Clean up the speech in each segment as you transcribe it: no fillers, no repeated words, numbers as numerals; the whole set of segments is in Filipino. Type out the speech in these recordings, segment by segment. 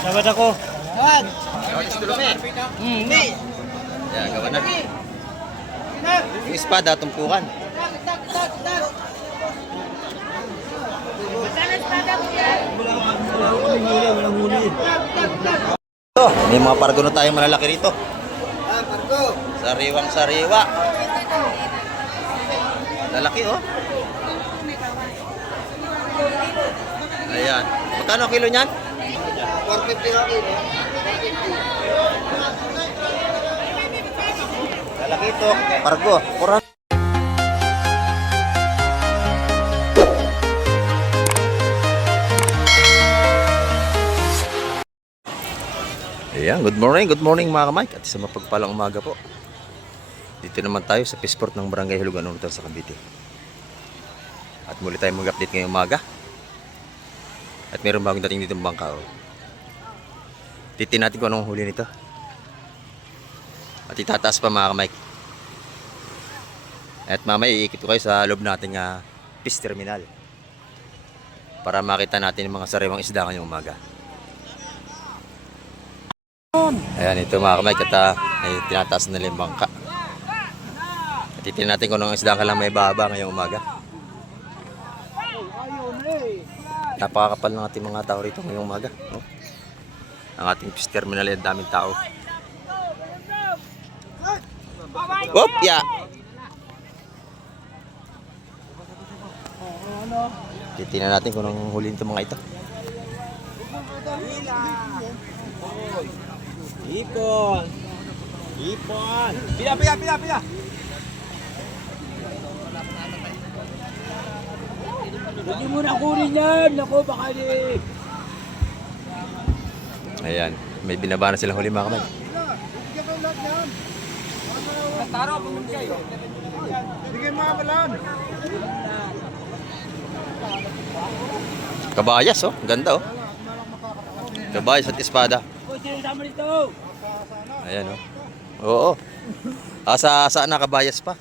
Sabad ako. Sabad. Gawin sa tulong eh. Hindi. Yan, gawa na. Yung espada, tumpukan. Ito, may mga pargo na tayong malalaki rito. Pargo. Sariwang sariwa. Lalaki oh. Ayan. Magkano kilo niyan? 450 lang kilo. Lalaki ito. Pargo. 400. Ayan, good morning mga kamay. At isang mapagpalang umaga po. Dito naman tayo sa Peaceport ng Barangay Hulugan Unutan sa Cavite. At muli tayo mag-update ngayong umaga. At mayroong bagong dating dito ng bangka. Titin natin kung anong huli nito. At itataas pa mga kamay. At mamaya iikot ko kayo sa loob nating fish terminal. Para makita natin yung mga sariwang isda ngayong umaga. Ayan, ito mga kamay, ay tinataas na yung bangka. At titignan natin kung anong isda ka lang may baba ngayong umaga. Napakakapal ng ating mga tao rito ngayong umaga, no? Ang ating fish terminal ay daming tao. Whoop, yeah. Titignan natin kung anong huli nito mga ito. Ipon. Ipon. Pila. Hindi mo na kunin yan. Naku, baka di. Ayan, may binaba na silang huli mga kamay. Taro, pumunta kayo. Bigyan mga balan. Kabayas oh, ganda oh. Kabayas at espada. Ayan oh. Oo. Saan nakabayas pa?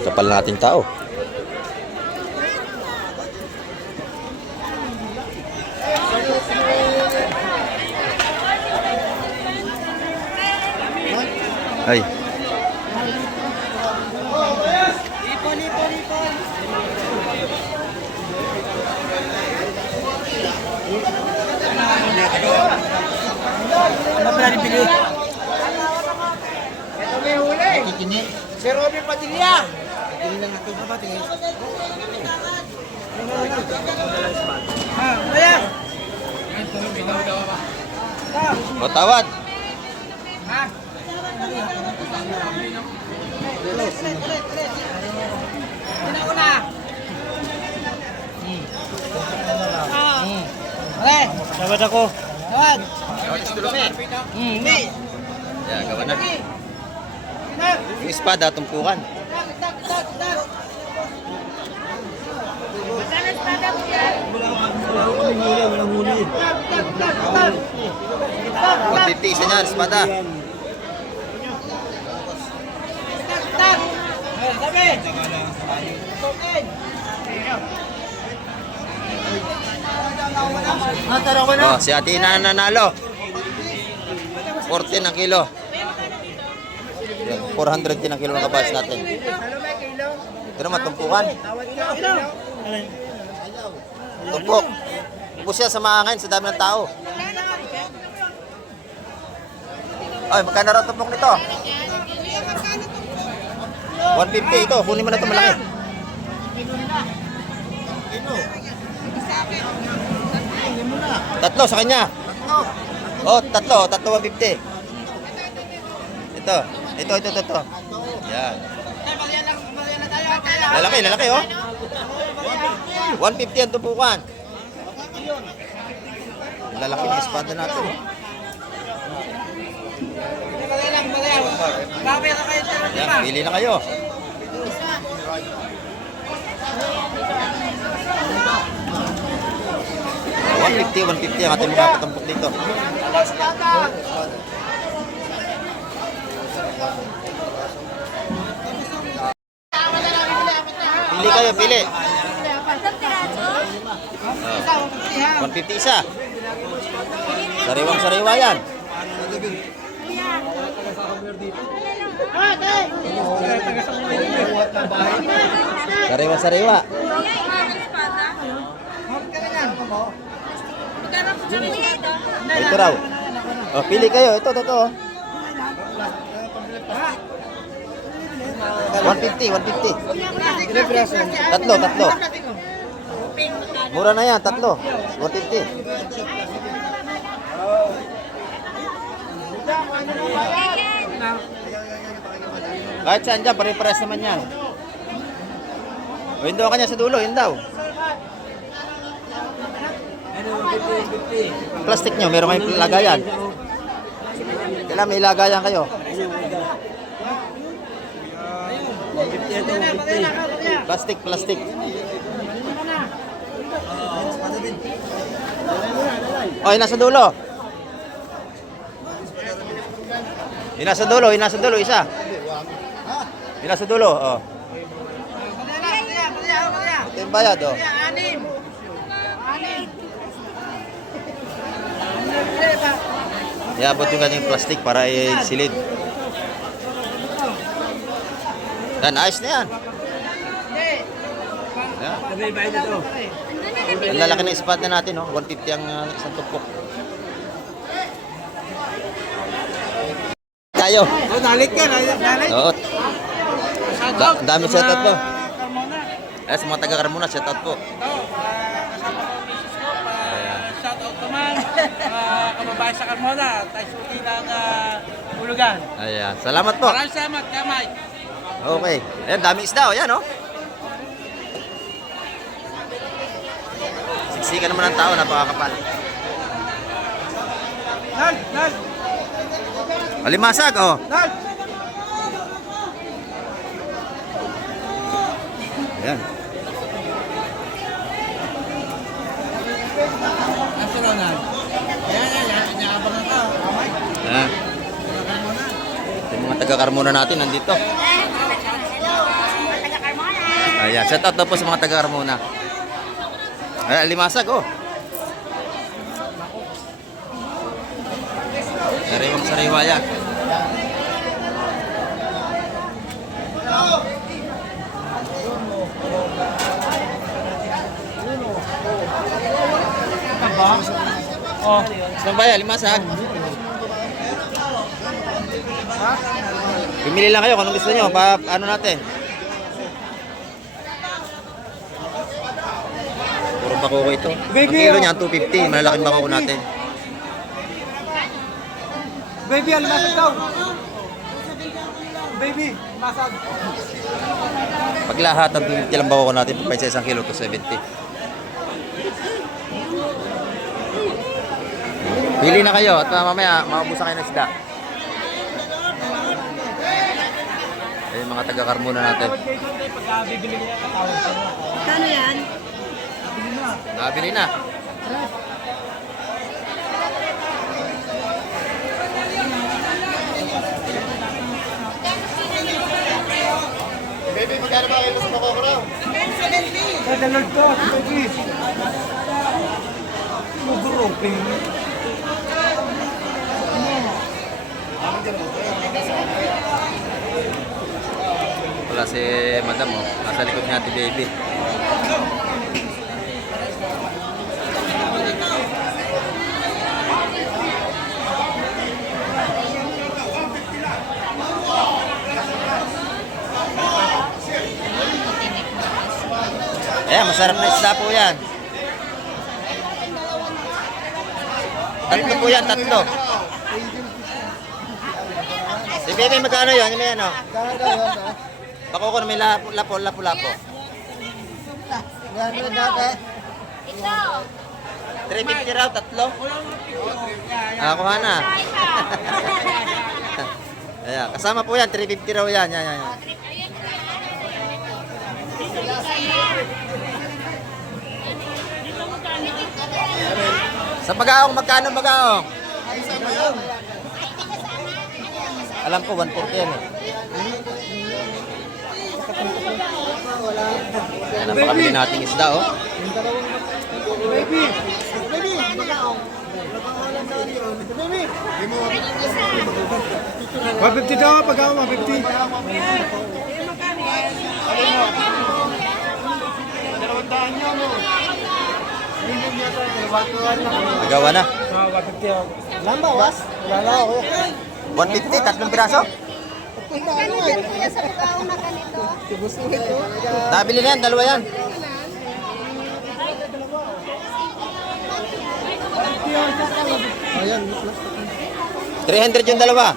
Kapal nating tao. Ay. Ipon. Ano pala rin pili? Ito may huli. Kikini. Si Robby Padilla. Kikini lang natin. Ano ba tingin? Ayan. O tawad. Ha? Tina ko na. Okay. Sabad ako. Sabad. Gawin sa tulong eh. Hindi. Yan, gawa na. Yung espada, tumpukan. Walang huli. 150 isa niyan, espada. Sabi. Oh, si Ate Ina nanalo. 14 ang kilo. Yan, 400 din ang kilo ng kabayas natin. Ito naman, tumpukan. Tumpok. Ubus yan sa mga ngayon, sa dami ng tao. Ay, magkano raw tumpok nito? 150 ito. Kunin mo na ito malaki. Tatlo sa kanya. Oh, tatlo 150. Ito. Yan. Lalaki oh. 150 ang tumpukan. Lalaki ng espada natin. Yan, pili na kayo. 150 ang ating mga patampok dito. Pili kayo, pili. Isang piraso? Oh. 150 isa. Sariwang-sariwa yan. Kuya. Sariwa-sariwa. Kuya, isang espada. Magkano po dyan kuya ito? Ito raw. Oh, pili kayo. Ito, ito, ito. 150, 150. Tatlo, tatlo. Mura na yan, tatlo. 150. Kahit saan dyan, pare-pares naman yan. O, yun daw kanya sa dulo, yun daw. Plastic nyo, meron kayong lagayan. Kailangan may lagayan kayo. Plastic, plastic. Oh, yun nasa dulo. Yun nasa dulo, isa. Yun nasa dulo, oh. Ito yung bayad, oh. Iabot yung kanyang plastic para isilid. Yan, ayos na yan. Yan. Ang lalaki ng espada natin, no? 150 ang isang tupok. Tayo. Oh, dalit ka, dalit. Oo. Dami setup po. Sa mga taga-Carmona, setup po. Shout out naman, kababae sa Carmona, tayo suki ng hulugan. Ayan. Salamat po. Maraming salamat, kamay. Okay. Ayan, daming isda, oh. Ayan, oh. Siksikan naman ng tao, napakakapal. Nal! Alimasag, oh. Nal! Ayan. Nasa raw, Nal? Yan, inaabangan ka. Kamay. Ayan. Yung mga taga-Carmona natin, nandito. Hello, taga Carmona. Ayan, shout out daw po sa mga taga-Carmona. Ayan, limasag, oh. Sariwang-sariwa yan. Oh, Saan ba yan? Limasag? Pumili lang kayo kung anong gusto nyo. Ano natin? Puro bakoko ito. Ang kilo niya, 250. Malalaking bakoko natin. baby, alimasag daw. Baby, masag. Pag lahat ng 250 lang bakoko natin, pag sa isang kilo, 270. Pili na kayo at mamaya maubusan kayo ng isda. Ayun mga taga-Carmona natin. Kano yan? Nakabili na. Baby, magkano ba kayo sa bakoko raw? Dadalod ko, baby. Mugroping. Wala si madam, oh. Nasa likod niya ati baby. Masarap na isda po yan. Tatlo po yan, tatlo. Si baby, magkano yun? Yung may ano? Bako ko na may lapo. Ito. 350 raw, tatlo. Kuha na. Ayan, kasama po yan, 350 raw yan. Yan. Sa bagaong, magkano bagaong? Alam ko 140 yan eh. Ayan, napakabili nating isda oh. Baby! Baby! 150 daw, pag ako 150. Nagawa na. 150. Lamba, was? Wala na ako. 150, tatlong piraso? Kano dyan kuya sa pagkaon na ganito? Nabili na yan, dalawa yan. Ayan. 300 yung dalawa.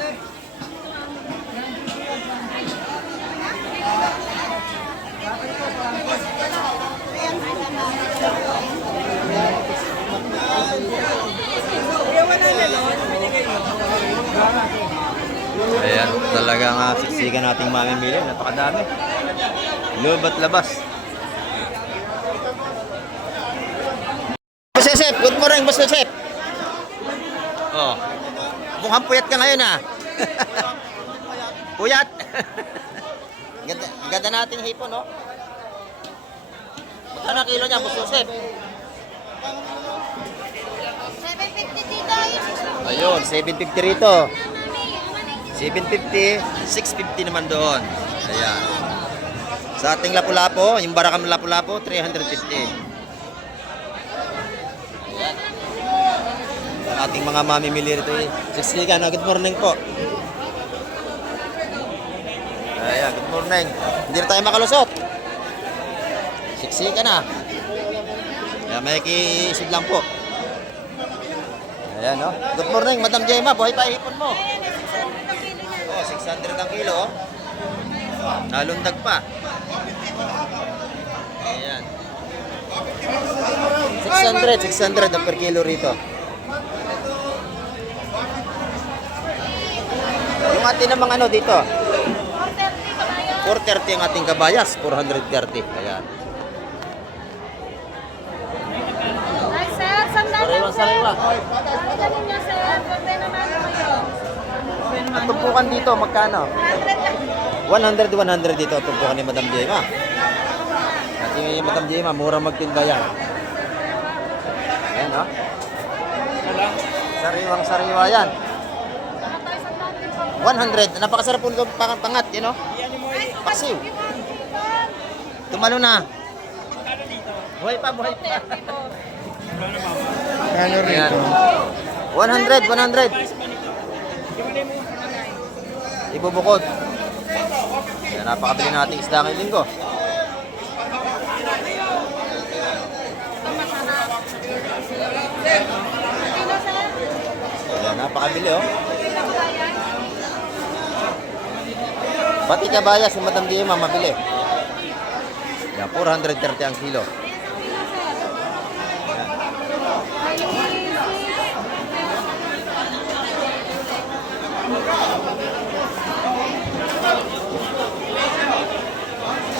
Ayan, talagang siksikan nating mamimili. Napakadami. Loob at labas. Boss Joseph, good morning, Boss Joseph. Oh, mukhang puyat ka ngayon ah. Puyat. Ganda, ganda nating hipon, no? Magkano ang kilo niya, Boss Joseph? 750 dito. Ayun, 750 rito. 750, 650 naman doon. Ayan. Sa ating lapu-lapo, yung barakam lapu-lapo, 350. Ayan. Ang ating mga mamimili rito eh. Siksikan, good morning po. Ayan, good morning. Hindi na tayo makalusot. Siksikan na. Ayan, may kisid lang po. Ayan, no? Good morning, Madam Jema. Buhay pa hipon mo. Oh, 600 ang kilo. Oh. Nalundag pa. Ayan. 600 ang per kilo rito. Yung ating namang ano dito? 430 ang ating kabayas. 430. Ayan. Ay, sir, sandal lang, sir. Sariwa. Sandal niyo, sir. Kunti naman kayo. At tumpukan dito, magkano? 100 lang. 100 dito ang tumpukan ni Madam Jema. At yung Madam Jema, mura magtinda yan. Ayan, oh. Sariwang sariwa yan. 100. Napakasarap po ito pangat, you know? Paksiw. Tumalo na. Buhay pa, buhay pa. Ano Ayan. rito? 100. Ibubukod. Ayan, napakabili natin isda ngayong linggo. Ayan, napakabili oh. Pati kabayas ni Madam Jema mabili. Ayan, 430 ang kilo.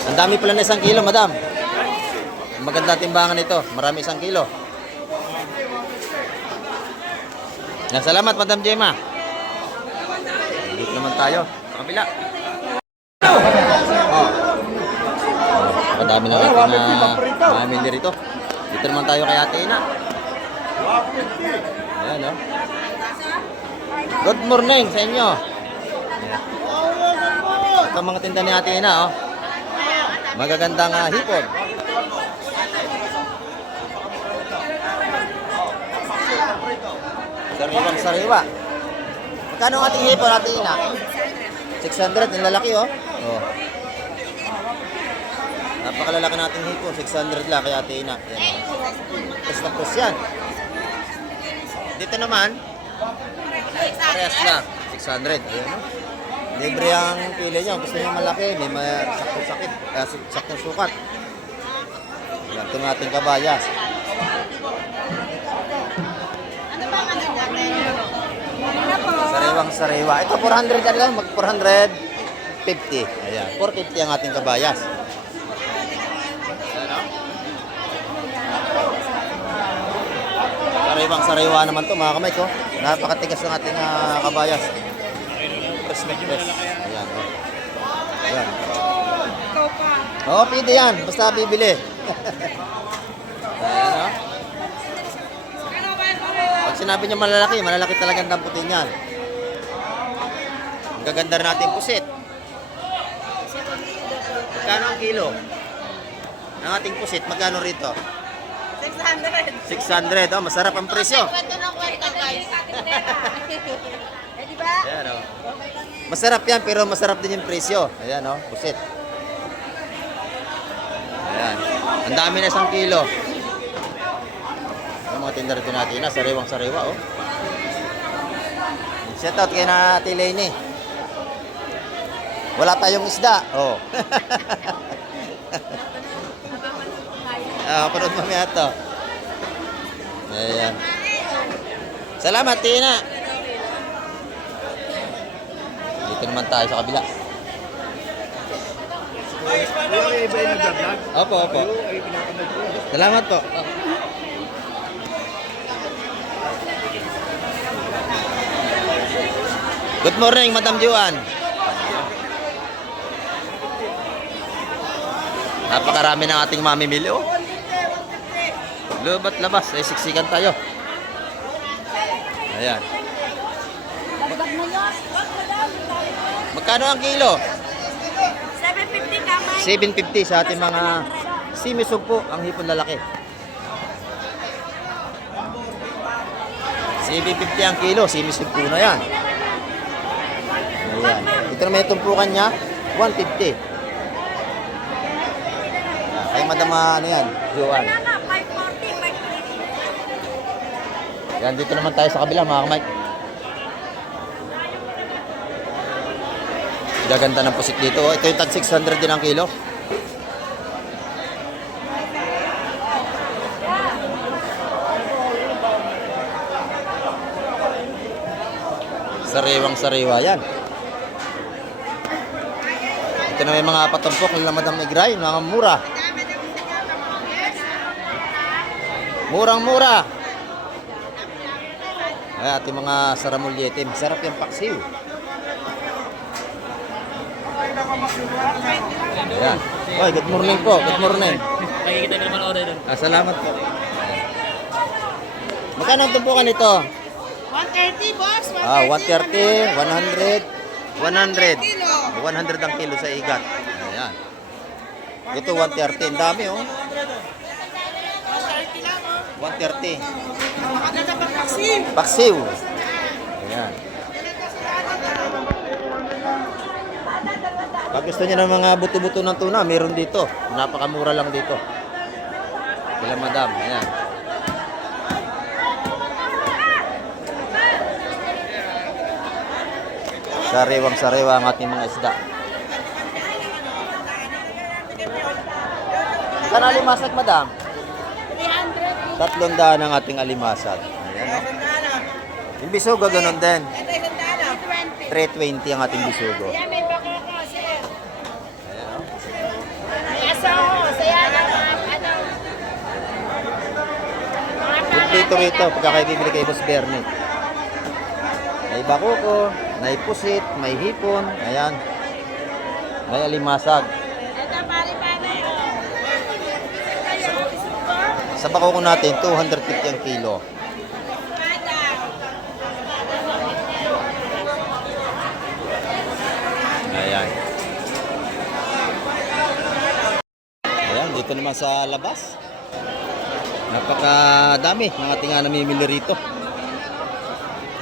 Ang dami pala na 1 kilo, madam. Maganda timbangan ito. Marami 1 kilo. Yan, salamat, Madam Jema. Dito naman tayo. Sa kabila. Oh. Madami na natin na mamili rito. Dito naman tayo kay Ate Ina. Ayan, oh. Good morning sa inyo. Ito ang mga tinda ni Ate Ina, oh. Magagandang hipon. Sariwang sariwa. Magkano ang ating hipon, Ate Ina? 600, yung lalaki, oh. Oh. Napakalalaki nating hipon, 600 lang kay Ate Ina. Yan. Tapos na pus yan. Dito naman, parehas lang, 600. Ayan, oh. Libre ang pili niyo. Gusto niyo malaki, may sakit, saktong sukat. Yan, ito natin kabayas. Sariwang sariwa. Ito 400 ano lang, mag 450. Ayan, 450 ang ating kabayas. Ano? Sariwang sariwa naman to mga kamay ko. Napakatigas ng ating kabayas. Press. Ayan, oh. Ayan. Oo, pwede yan. Basta bibili. Ayan, oh. Pag sinabi nyo malalaki, malalaki talagang damputin yan. Ang gaganda rin natin pusit. Magkano ang kilo? Ng ating pusit, magkano rito? 600. 600, oh, masarap ang presyo. Kwento ng kwento, guys. Eh, di ba? Ayan, oh. Masarap yan, pero masarap din yung presyo. Ayan, oh, pusit. Ayan. Ang dami na 1 kilo. Yung mga tinda rito natin na, sariwang-sariwa, oh. Shout out kay na Ate Lenny. Wala tayong isda, oh. Panood mamaya ito. Ayan. Salamat, Tina. Dito naman tayo sa kabila. Iba yung nag-vlog. Opo. Ay, pinakamag ko. Salamat po. Good morning, Madam Juan. Napakarami ng ating mamimili, oh. Lubat labas, ay siksikan tayo. Ayan. Magkano ang kilo? 750 kamay. 750 sa ating mga simisog po, ang hipon lalaki. 750 ang kilo, simisog po na yan. Ayan. Ito naman yung tumpukan niya, 150. Ay, madam, ano yan, Joan. 540, Yan, dito naman tayo sa kabila, mga kamay. Gaganda ng pusit dito. Ito yung tag 600 din ang kilo. Sariwang-sariwa yan. Ito na may mga patumpok nila Madam Negray, mga mura. Murang-mura. Ay, ating mga saramulyete. Masarap yung paksiw. Ayan. Oy, good morning po. Good morning. Nakikita ko naman order doon. Salamat po. Magkano ang tumpukan ito? 130, boss. 130, 100, 100. 100 ang kilo sa igat. Ayan. Ito 130. Ang dami, oh. 130. Paksiw. Ayan. Pag gusto niyo ng mga buto-buto ng tuna, meron dito. Napakamura lang dito. Kila madam. Ayan. Sariwang-sariwa ang ating mga isda. Saan alimasag, madam? 300 ang ating alimasag. Ayan, no? Yung bisugo, ganun din. 320 ang ating bisugo. Yan, may bakoko, sir. Ayan, no? May asawa, saya na ano. Dito rito, pagkakaibibili kay Boss Bernie. May bakuko, may pusit, may hipon, ayan. May alimasag. Ito, pari-pari, oh. Sa bakuko natin, 250 ang kilo. Ayan. Ayan, dito naman sa labas. Napakadami ng ating namimili rito.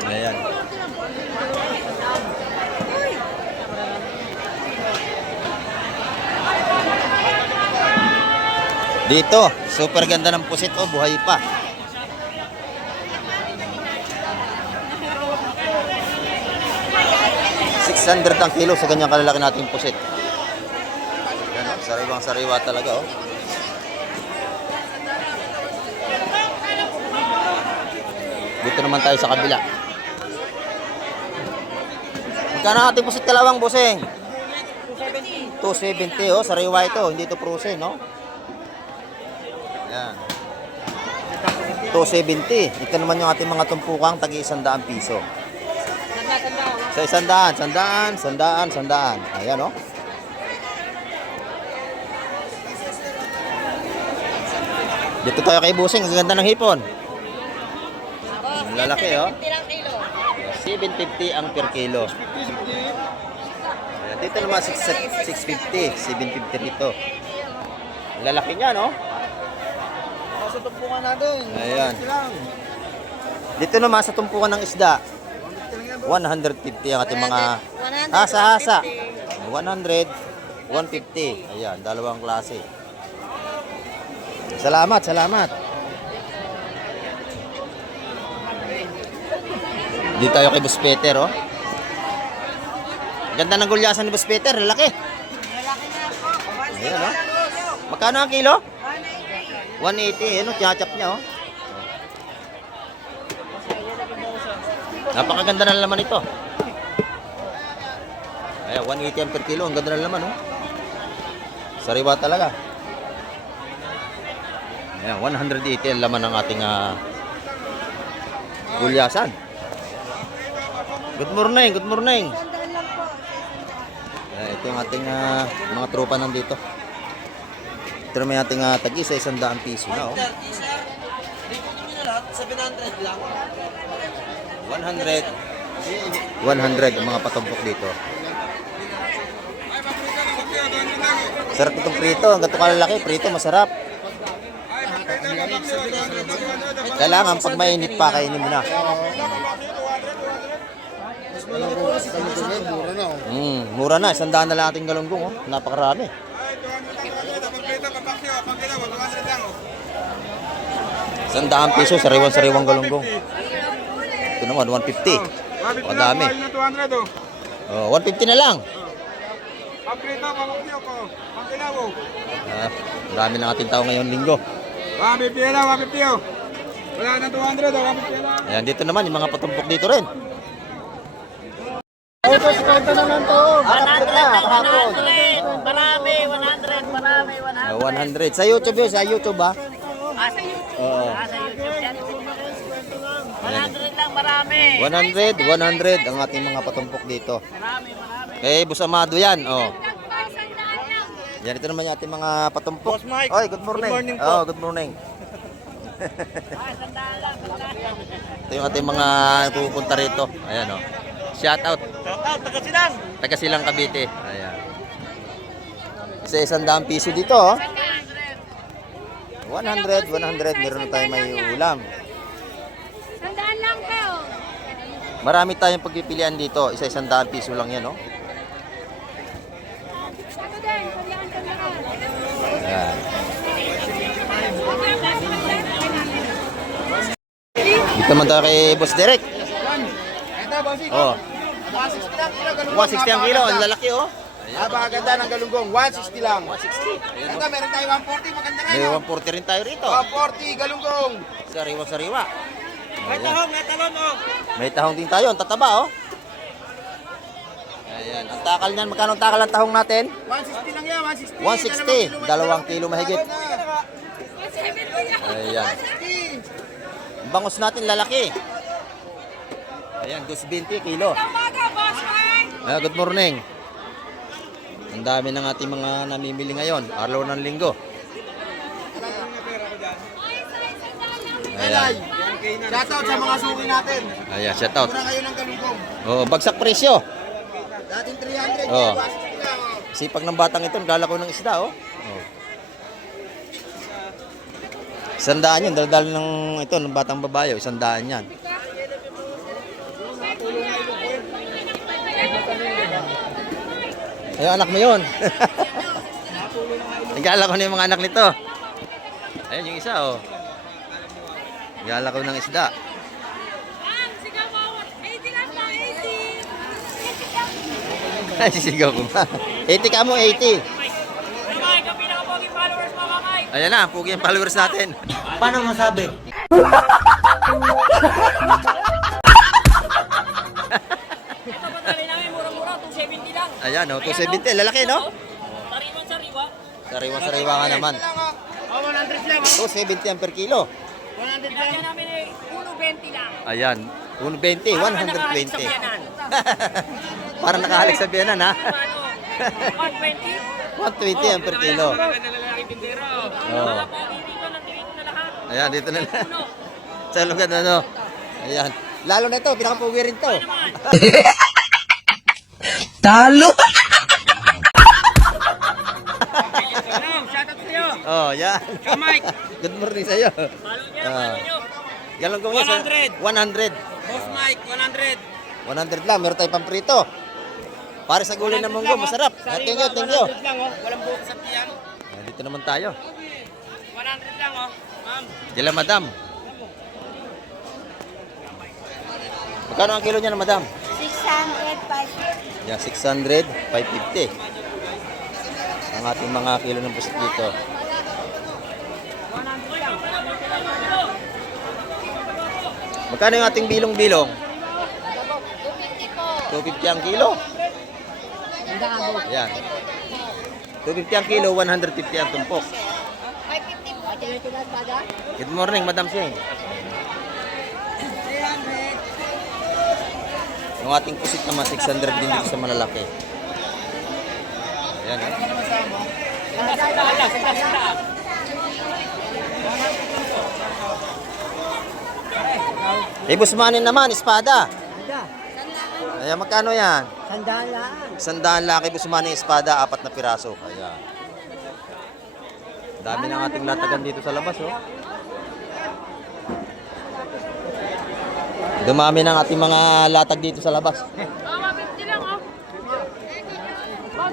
Ayan. Dito, super ganda ng pusit, oh, buhay pa. $600 ang kilo sa ganyang kalalaki nating pusit. Yan, oh, sariwang-sariwa talaga, oh. Dito naman tayo sa kabila. Magkano ang ating pusit kalawang, bossing? 270, oh, sariwa ito, hindi ito frozen, no? Yan. 270. Ito naman yung ating mga tumpukang tagi 100 piso. Sa 100. Ayan, oh. Dito tayo kay Busing. Ang ganda ng hipon. Ang lalaki, oh. 750 ang per kilo. Ayan, dito naman 650. 750 dito. Ang lalaki niya, no? Sa tumpungan natin. Ayan. Dito naman sa tumpukan ng isda. 150 ang ating mga hasa-hasa. 100, 150. Ayan, dalawang klase. Salamat. Dito tayo kay Boss Peter, oh. Ganda ng gulyasan ni Boss Peter, lalaki. Ayan, oh. Magkano ang kilo? 180. Ano, tiyachap niya, oh. Napakaganda ng laman ito. Ayan, 180 ang per kilo. Ang ganda ng laman, oh. Sariwa talaga. Ayan, 180 ang laman ng ating gulyasan. Good morning. Ayan, ito yung ating mga tropa nandito. Ito naman yung ating tag-isa, 100 piso na, oh. 30, sir. Dito kami na lahat, 700 lang. 100 ang mga patumpok dito. Sarap itong prito. Ang gato kalalaki, prito masarap. Kailangan pag mainit pa, kainin mo na. Mura na. 100 na lang ating galunggong. Oh. Napakarami. 100 piso, sariwang galunggong. Ito naman, 150. O, dami. 150 na lang. Dami ng ating tao ngayon linggo. 150 lang, 150. Wala na 200, 150 lang. Ayan, dito naman, yung mga patumpok dito rin. 100 na lang to. 100. Marami, 100. 100. Sa YouTube yun, sa YouTube ha. Sa YouTube. Oo. Sa YouTube yan. 100 lang, marami. 100 ang ating mga patumpok dito. Marami. Eh, Boss Amado yan. Oh. Yan, ito naman yung ating mga patumpok. Boss Mike. Oy, good morning. Good morning po. Oh, good morning. Ito yung ating mga pupunta rito. Ayan, oh. Shout out. Taga-Silang. Taga Silang Cavite. Ayan. Isa 100 piso dito, oh. 100. Meron na tayo may ulam. Sandaan lang kayo. Marami tayong pagpipilian dito. Isa 100 piso lang yan, oh. Ako din, kulihan ka na. Ayan. Dito naman tayo kay Boss Derek. Ito, bossing. Oh. 160 lang kilo galunggong. 160 ang kilo. Ang lalaki, oh. Napakaganda ng galunggong. 160 lang. 160. Ito, meron tayo 140. Maganda na May yun. 140 rin tayo rito. 140 galunggong. Sariwa. May tahong, may talon, oh. May tahong din tayo. Ang tataba, oh. Ayan. Ang takal niyan. Magkano ang takal ang tahong natin? 160 lang yan, 160. 160. 2 kilo mahigit. Ayan. 160. Ang bangus natin lalaki. Ayan, 220 kilo. Ayan, good morning. Ang dami ng ating mga namimili ngayon. Araw ng linggo. Ayan. Shoutout sa mga suki natin. Ayan, shout out. Mura kayo ng galunggong. Oh, bagsak presyo. Dating 300, Oh. 160 lang. Oh. Sipag ng batang ito, nagdala ko ng isda, oh. Oh. 100 yan, daldal ng ito, ng batang babae, 100 yan. Ay, anak mo yun. Nagala ko na yung mga anak nito. Ayun yung isa, oh. Nagala ko ng isda. Ay, sisigaw ko ba? 80 ka mo, 80. Ayan na, pugi yung followers natin. Paano masabi? Ayan, oh, 270. Lalaki, no? Sariwa nga naman. Oh, 100 lang. 270 ang per kilo. 100 lang. Ayan, 120, 120. Para nakahalik sa biyanan, ha? 120 ang per kilo. Oo. Ayan, dito na lang. Sa lugar na, no? Ayan. Lalo na ito, pinakapuwi rin to. Talo! Oh, yan. Mike! Good morning sa'yo. Galunggong yan. 100. 100. Boss Mike, 100. 100 lang, meron tayong pamprito. Para sa gulay ng munggo, masarap. Thank you, thank you. 100 lang, oh. Walang buko sa tiyan. Dito naman tayo. 100 lang, oh. Ma'am. Dila, madam. Magkano ang kilo niya na, madam? 600, 550. Yan, 600, 550. Ang ating mga kilo ng pusit dito. Magkano yung ating bilong-bilong? 250 po. 250 ang kilo. Yan. 250 ang kilo, 150 ang tumpok. 550 po. Good morning, Madam Sing. Yung ating pusit naman, 600 din dito sa malalaki. Ayan. Busmanin naman, espada. Ayan, magkano yan? Sandaan lang kay Busmanin, espada, 4 na piraso. Ayan. Dami ng ating latagan dito sa labas, oh. Dumami ng ating mga latag dito sa labas.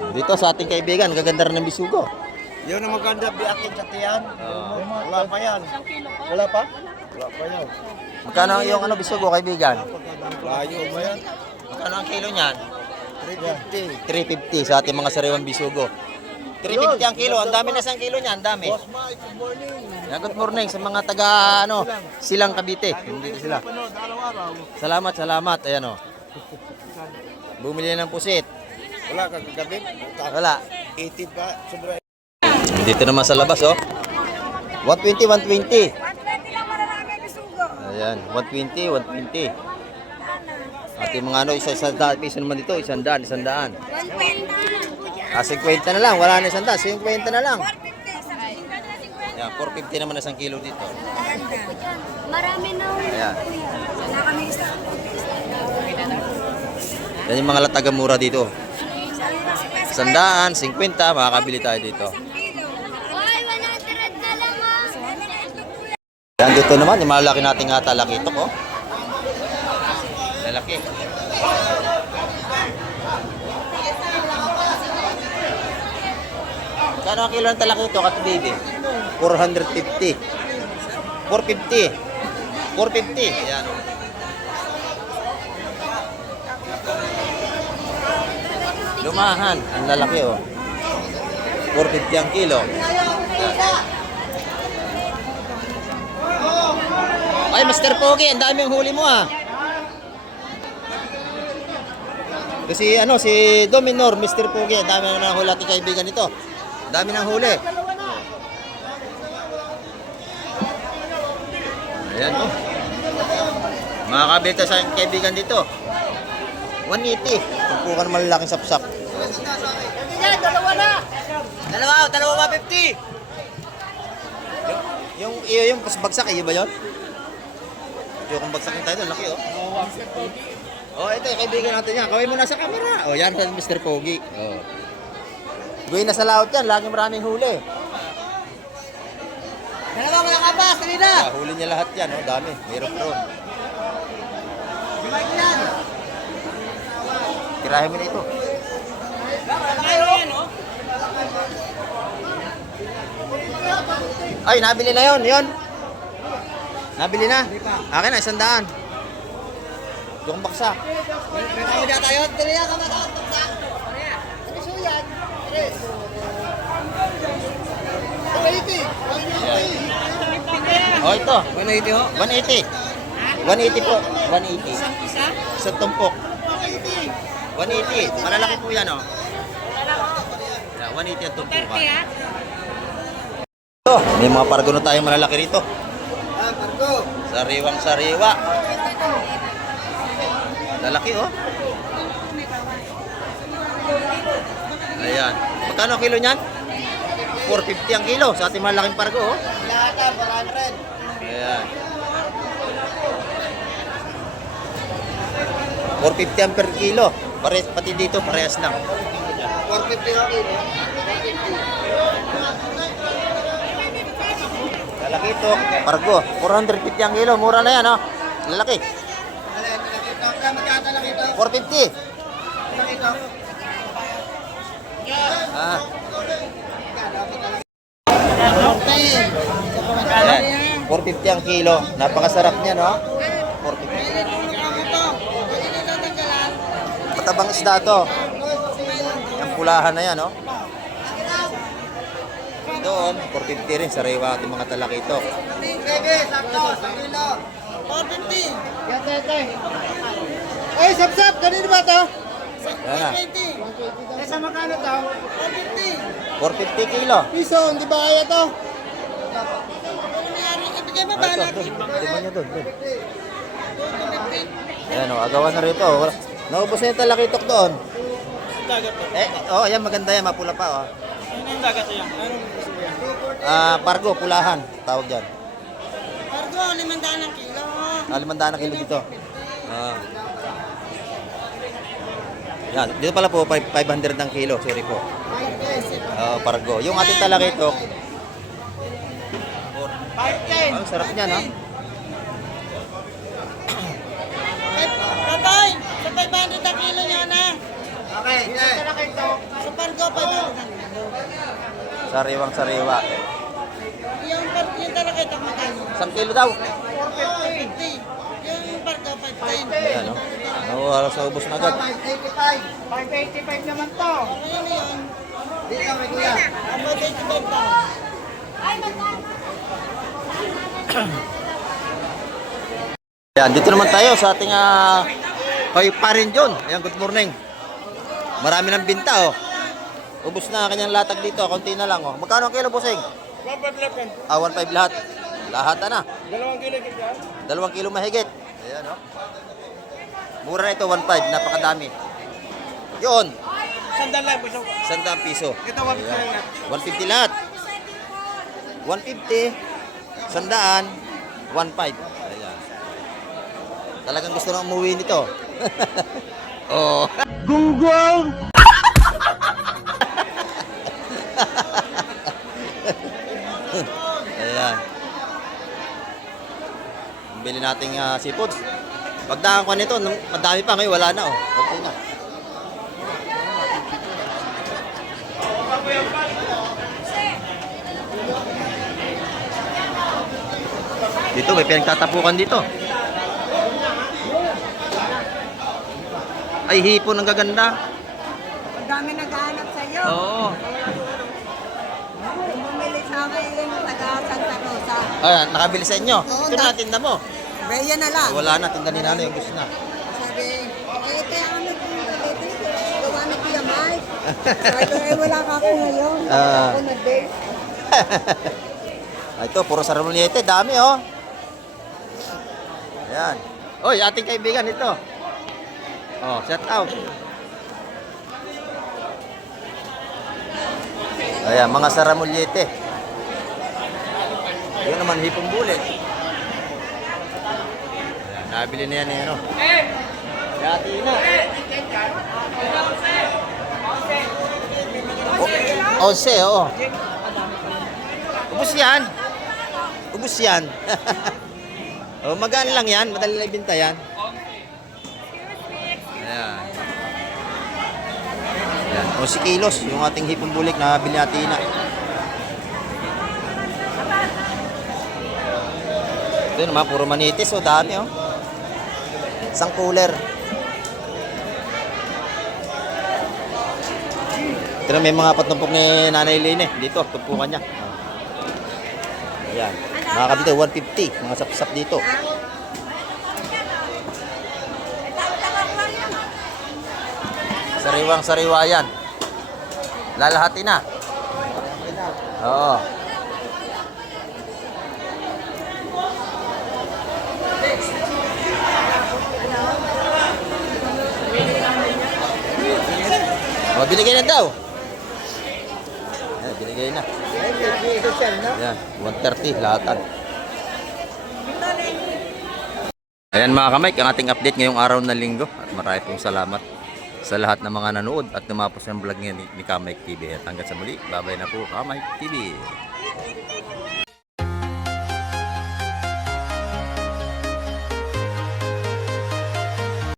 Dito sa ating kaibigan, gaganda rin ng bisugo. Yun ang maganda, biakin sa tiyan. Wala pa yan. Wala pa? Wala pa yan. Magkano ang iyong bisugo, kaibigan? Layo ba yan? Magkano ang kilo niyan? 350. 350 sa ating mga sariwang bisugo. 350 ang kilo. Ang dami na sa kilo niya, ang dami. Boss Mike, good morning. Good morning sa mga taga Silang Cavite. Dito sila. Panood, araw-araw. Salamat, salamat. Ayan, oh. Bumili na ng pusit. Wala ka kagabi? Wala. 80 pa, sobra. Dito naman sa labas, oh. 120, 120. 120 lang mararami ang sugo. Ayan, 120, 120. At yung mga isa piso naman dito, 100, 100. 120. 50 na lang, wala na 100, 50 na lang. 450. Sa na 50. Ayan, 450 naman na 1 kilo dito. Marami na ulit. Ayan. Wala kami isa. Yan yung mga lataga-mura dito. 100, 50, makakabili tayo dito. Oy, 100 na lang ah. Yan dito naman, yung malalaki nating talakitok, oh. Lalaki. Kano ang kilo ng talakitok at baby? 450. 450. 450. Yan, oh. Lumahan, ang lalaki, oh. 450 ang kilo. Ay, Mr. Pogi, ang dami ang huli mo, ah. Kasi si Dominor, Mr. Pogi, ang dami na huli ating kaibigan nito. Ang dami ng huli. Ayan, oh. Makakabili tayo sa aking kaibigan dito. 180. Tumpukan ng malalaking sapsap. Dalawa 150. Yung bagsak, iyo ba yun? Yung kung bagsakin tayo doon, laki, oh. Oh, ito yung kaibigan natin yan. Kawin mo na sa camera. Oh, yan, Mr. Pogi. Oh. Gawin na sa laot yan, lagi maraming huli. Dalawa mga kapas, kanina! Huli niya lahat yan, oh, dami. Mayroon ron. Tirahin mo na ito. Ay, nabili na yun. Nabili na. Akin na, 100. Yung baksa. Kami na tayo, tiriya ka mga baksak. Ano suyan? Oh, ito. 180 ho. 180. 180 po. 180. Isa? Sa tumpok. 180. Malalaki po yan, oh. Yeah, 180 ang tumpok. May mga pargo na tayong malalaki rito. Ah, Marco. Sariwang sariwa. Lalaki oh. Ayan. Magkano ang kilo niyan? 450 ang kilo sa ating malaking pargo oh. Lahat 400. Ayan. 450 ang per kilo. Pati dito, parehas lang. 450 ang kilo. Lalaki ito, pargo. 450 ang kilo. Mura na yan, oh. Lalaki. 450. Ah. Ayan. 450 ang kilo. Napakasarap niya, no? 450. Matabang isda to. Yung pulahan na yan, no? Doon, 450 rin. Sariwa ating mga talakitok. Sige, sakto, 1 kilo. 450. Yan, tete. Ay, sap-sap, kanino ba to? Ayan na. Eh, sa magkano to? 450 kilo. Piso, hindi ba kaya to? Ibigay mo Ah, ito, doon. Timan nyo doon. Ayan, oh, agawan na rito. Naubos na yung talakitok doon. Dagat po. Oh, ayan, maganda yan. Mapula pa, oh. Ano yung dagat yan? Anong gusto yan? Pargo, pulahan. Tawag dyan. Pargo, 500 ang kilo. 500 na kilo dito. Yan, dito pala po 500 ng kilo, sorry po. Pargo. Yung ating talakitok. 510. Ang sarap niyan, ha? Tatay, sa 500 ang kilo niya na. Okay, Sa Pargo, 500 ang kilo. Sariwang sariwa. Yung talaga ito magkano? 1 kilo daw. 450. Yung Pargo, 510. Ayan, no? Halos sa ubos na agad. 585. 585 naman to. Ano yun? Dito kami kuya. Ang 585 daw. Ayan, dito naman tayo sa ating kay Parin John. Ayan, good morning. Marami ng binta, oh. Ubus na kanyang latag dito, konti na lang, oh. Magkano ang kilo, bossing? 1.5 lang yan. 1.5 lahat. Lahat na. 2 kilo yan. 2 kilo mahigit. Ayan, oh. Mura na ito, 1.5. Napakadami. Yun, Sandal lang po siya. 100 piso. Ito 1 kilo yan. 150 lahat. 150, 100, 1.5. Ayan. Talagang gusto nang umuwi nito. Oh. Gunggong! Ayan. Bili nating seafoods. Pagdaan ko nito, madami pa ngayon, wala na, oh. Okay na. Dito, may pinagtatapukan dito. Ay, hipon ang gaganda. Ang dami naghahanap sa'yo. Oo. Bumili sa akin yung taga Santa Rosa. Ayan, nakabili sa inyo. Oo, Ito na, tinda mo. Beya na lang. Wala na, tinda ni nanay yung gusto na. Sabi, ito yung ano po, gawa ni Kuya Mike. Sabi, wala ka ako ngayon. Ah. Ako na-date. Ito, puro sarulunete. Dami, oh. Ayan. Oy, ating kaibigan ito. Oh, shout out. Ayan, mga saramulyete. Yun naman, hipong bulit. Ayan, nabili na yan, ano. Dati na. 11, oo. Ubus yan. Ubus yan. Oh, magaan lang yan. Madali lang ibenta yan. Ayan. Ayan. 11 kilos yung ating hipong bulik na bili natin na. Ito naman, puro manitis. Oh, dami, oh. Isang cooler. Ito na may mga patumpok ni Nanay Lene. Dito, tumpukan niya. Ayan. Mga kabito, 150. Mga sapsap dito. Sariwang sariwa yan. Lalahati na. Oo. Oh, binigay na daw. Ayan, binigay na. Ayan, 130 lahatan. Ayan mga kamay, ang ating update ngayong araw na linggo. At marami pong salamat sa lahat ng mga nanood at numapos ng vlog ngayon ni Kamay TV. At hanggang sa muli, babay na po Kamay TV.